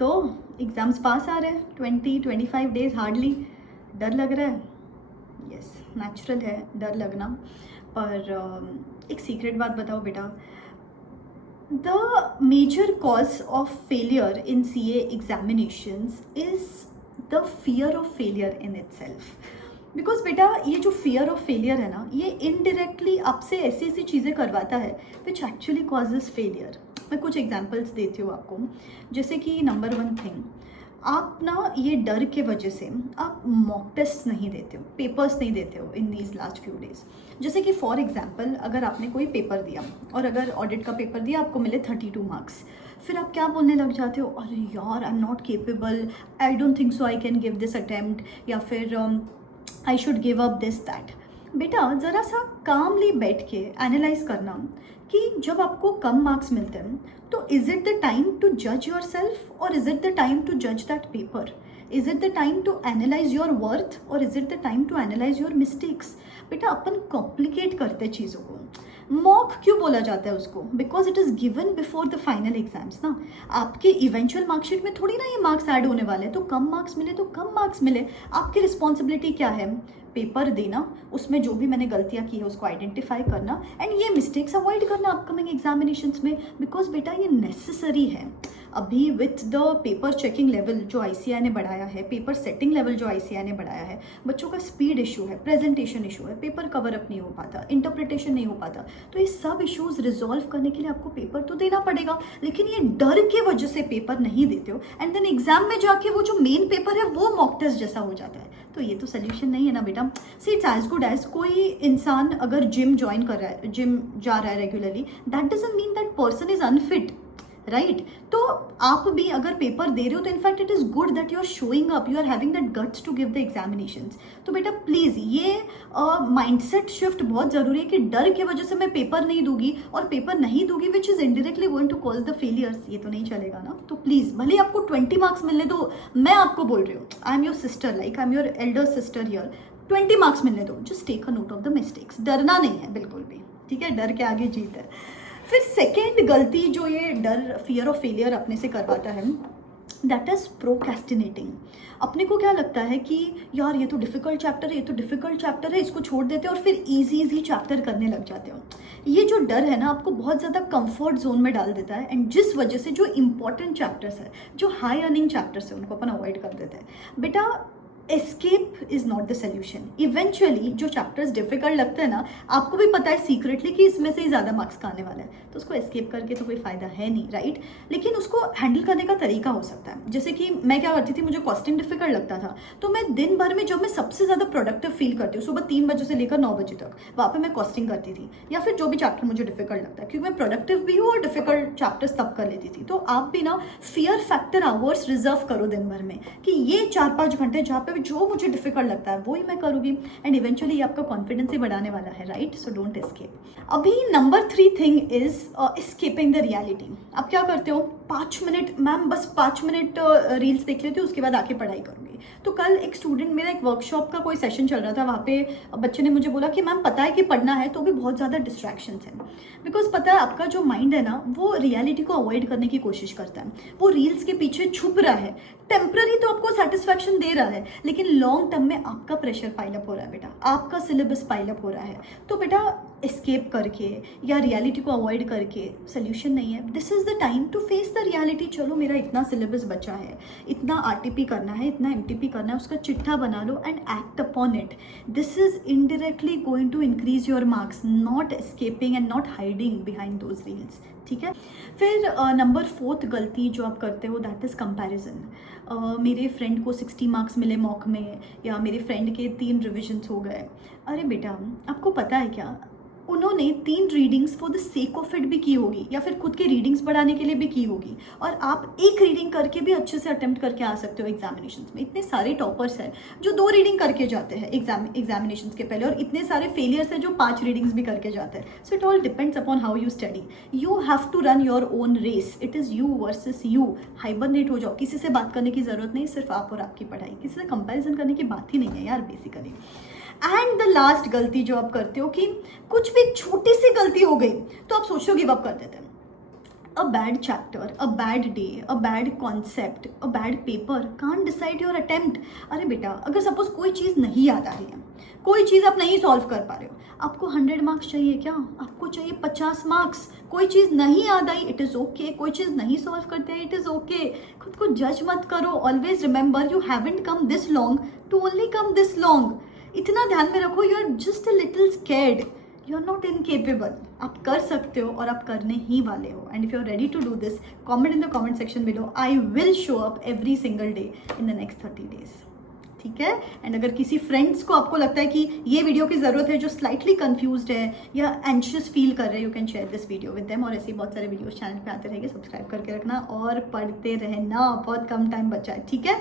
तो एग्ज़ाम्स पास आ रहे हैं, 20-25 डेज हार्डली। डर लग रहा है? यस, नेचुरल है डर लगना। पर एक सीक्रेट बात बताओ बेटा, the major cause of failure in CA examinations is the fear of failure in itself. Because बेटा ये जो फियर ऑफ फेलियर है ना, ये इनडायरेक्टली आपसे ऐसी ऐसी चीज़ें करवाता है विच एक्चुअली कॉजेज फेलियर। मैं कुछ एग्जाम्पल्स देती हूँ आपको। जैसे कि नंबर 1 थिंग, आप ना ये डर के वजह से आप मॉक टेस्ट नहीं देते हो, पेपर्स नहीं देते हो in these last few days. जैसे कि फॉर एग्जांपल अगर आपने कोई पेपर दिया और अगर ऑडिट का पेपर दिया, आपको मिले 32 मार्क्स, फिर आप क्या बोलने लग जाते हो, अरे यार I am not capable, I don't think so I can give this attempt, या फिर I should give up this that. बेटा ज़रा सा कामली बैठ के एनालाइज करना कि जब आपको कम मार्क्स मिलते हैं तो is it the time to जज योर सेल्फ और is it the time to जज that paper? Is it the time to analyse your worth और is it the time to analyse your mistakes? बेटा अपन complicate करते चीज़ों को। Mock क्यों बोला जाता है उसको? Because it is given before the final exams ना। आपके इवेंचुअल मार्कशीट में थोड़ी ना ये मार्क्स ऐड होने वाले हैं, तो कम मार्क्स मिले तो कम मार्क्स मिले। आपकी रिस्पॉन्सिबिलिटी क्या है? पेपर देना, उसमें जो भी मैंने गलतियाँ की है उसको आइडेंटिफाई करना एंड ये मिस्टेक्स अवॉइड करना अपकमिंग एग्जामिनेशंस में। बिकॉज बेटा ये नेसेसरी है। अभी with the paper checking level जो ICAI ने बढ़ाया है, पेपर सेटिंग लेवल जो ICAI ने बढ़ाया है, बच्चों का स्पीड इशू है, प्रेजेंटेशन इशू है, पेपर कवर अप नहीं हो पाता, इंटरप्रिटेशन नहीं हो पाता, तो ये सब इश्यूज रिजॉल्व करने के लिए आपको पेपर तो देना पड़ेगा। लेकिन ये डर के वजह से पेपर नहीं देते हो एंड देन एग्जाम में जाके वो जो मेन पेपर है वो मॉक टेस्ट जैसा हो जाता है। तो ये तो सोल्यूशन नहीं है ना बेटा। See it's as good as कोई इंसान अगर जिम ज्वाइन कर रहा है, जिम जा रहा है regularly, that doesn't mean that person is unfit, right? तो आप भी अगर पेपर दे रहे हो तो in fact it is good that you are showing up, you are having that guts to give the examinations. तो बेटा प्लीज़ ये माइंडसेट शिफ्ट बहुत ज़रूरी है कि डर की वजह से मैं पेपर नहीं दूंगी और पेपर नहीं दूंगी which is indirectly going to cause the failures. ये तो नहीं चलेगा ना। तो प्लीज़ भले आपको 20 मार्क्स मिलने दो, मैं आपको बोल रही हूँ, I am your sister, like I am your elder sister here, 20 marks मिलने दो, just take a note of the mistakes. डरना नहीं है बिल्कुल भी, ठीक है? डर के आगे जीत है। फिर सेकेंड गलती जो ये डर, फियर ऑफ फेलियर अपने से करवाता है, दैट इज़ प्रोक्रेस्टिनेटिंग। अपने को क्या लगता है कि यार ये तो डिफ़िकल्ट चैप्टर है, ये तो डिफ़िकल्ट चैप्टर है, इसको छोड़ देते हैं और फिर इजी चैप्टर करने लग जाते हो। ये जो डर है ना आपको बहुत ज़्यादा कंफर्ट जोन में डाल देता है एंड जिस वजह से जो इंपॉर्टेंट चैप्टर्स है, जो हाई अर्निंग चैप्टर्स है, उनको अपन अवॉइड कर देते हैं। बेटा escape is not the solution. Eventually जो चैप्टर्स डिफिकल्ट लगते हैं ना, आपको भी पता है सीक्रेटली कि इसमें से ही ज़्यादा मार्क्स का आने वाला है, तो उसको एस्केप करके तो कोई फ़ायदा है नहीं, राइट? लेकिन उसको हैंडल करने का तरीका हो सकता है। जैसे कि मैं क्या करती थी, मुझे कॉस्टिंग डिफिकल्ट लगता था, तो मैं दिन भर में जब मैं सबसे ज़्यादा प्रोडक्टिव फील करती हूँ, सुबह 3 बजे से लेकर 9 बजे तक, वहाँ पर मैं कॉस्टिंग करती थी या फिर जो भी चैप्टर मुझे डिफिकल्ट लगता है, क्योंकि मैं प्रोडक्टिव भी हूँ और डिफिकल्ट चैप्टर्स तब कर लेती थी। तो आप भी ना फियर फैक्टर आवर्स रिजर्व करो दिन भर में कि ये 4-5 घंटे जहाँ पे जो मुझे डिफिकल्ट लगता है वो ही मैं करूँगी एंड इवेंचुअली ये आपका कॉन्फिडेंस ही बढ़ाने वाला है, राइट? So don't escape. अभी number 3 thing is escaping the reality. आप क्या करते हो, 5 मिनट मैम, बस 5 मिनट रील्स देख लेती हूँ, उसके बाद आके पढ़ाई करूँगी। तो कल एक स्टूडेंट, मेरा एक वर्कशॉप का कोई सेशन चल रहा था, वहाँ पे बच्चे ने मुझे बोला कि मैम पता है कि पढ़ना है तो भी बहुत ज़्यादा डिस्ट्रैक्शंस हैं। बिकॉज पता है आपका जो माइंड है ना, वो रियलिटी को अवॉइड करने की कोशिश करता है, वो रील्स के पीछे छुप रहा है। टेम्पररी तो आपको सेटिस्फैक्शन दे रहा है, लेकिन लॉन्ग टर्म में आपका प्रेशर पाइलअप हो रहा है बेटा, आपका सिलेबस पाइलअप हो रहा है। तो बेटा एस्केप करके या रियलिटी को अवॉइड करके सोल्यूशन नहीं है। This is the time to face the reality. चलो मेरा इतना सिलेबस बचा है, इतना RTP करना है, इतना MTP करना है, उसका चिट्ठा बना लो and act upon it. This is indirectly going to increase your marks, not escaping and not hiding behind those reels, ठीक है? फिर नंबर 4th गलती जो आप करते हो, दैट इज़ कंपैरिजन। मेरे फ्रेंड को 60 मार्क्स मिले मॉक में, या मेरे फ्रेंड के 3 रिविजन्स हो गए। अरे बेटा आपको पता है क्या, उन्होंने 3 readings for the sake of it भी की होगी या फिर खुद के रीडिंग्स बढ़ाने के लिए भी की होगी, और आप एक रीडिंग करके भी अच्छे से अटेम्प्ट करके आ सकते हो एग्जामिनेशंस में। इतने सारे टॉपर्स हैं जो 2 रीडिंग करके जाते हैं एग्जामिनेशंस के पहले, और इतने सारे फेलियर्स हैं जो 5 रीडिंग्स भी करके जाते हैं। So it all depends upon how you study. You have to run your own race, it is you versus you. Hibernate हो जाओ, किसी से बात करने की ज़रूरत नहीं, सिर्फ आप और आपकी पढ़ाई, किसी से कंपेरिजन करने की बात ही नहीं है यार बेसिकली। एंड द लास्ट गलती जो आप करते हो कि कुछ भी छोटी सी गलती हो गई तो आप सोचो गिव अप कर देते हैं। a bad chapter, a bad day, a bad concept, a bad paper can't decide your attempt. अरे बेटा, अगर सपोज कोई चीज़ नहीं याद आ रही है, कोई चीज़ आप नहीं सॉल्व कर पा रहे हो, आपको 100 मार्क्स चाहिए क्या? आपको चाहिए 50 मार्क्स? कोई चीज़ नहीं याद आई, इट इज़ ओके. कोई चीज़ नहीं सॉल्व करते हैं, इट इज़ ओके. खुद को जज मत करो. Always remember you haven't come this long to only come this long. इतना ध्यान में रखो, you are just a little scared. You are not incapable. आप कर सकते हो और आप करने ही वाले हो. And if you are ready to do this, comment in the comment section below. I will show up every single day in the next 30 days. ठीक है. एंड अगर किसी फ्रेंड्स को आपको लगता है कि ये वीडियो की ज़रूरत है, जो स्लाइटली कंफ्यूज्ड है या एंशियस फील कर रहे हैं, you can share this video with them. और ऐसे बहुत सारे वीडियोस चैनल पे आते रहेंगे. सब्सक्राइब करके रखना और पढ़ते रहना. बहुत कम टाइम बचा है. ठीक है.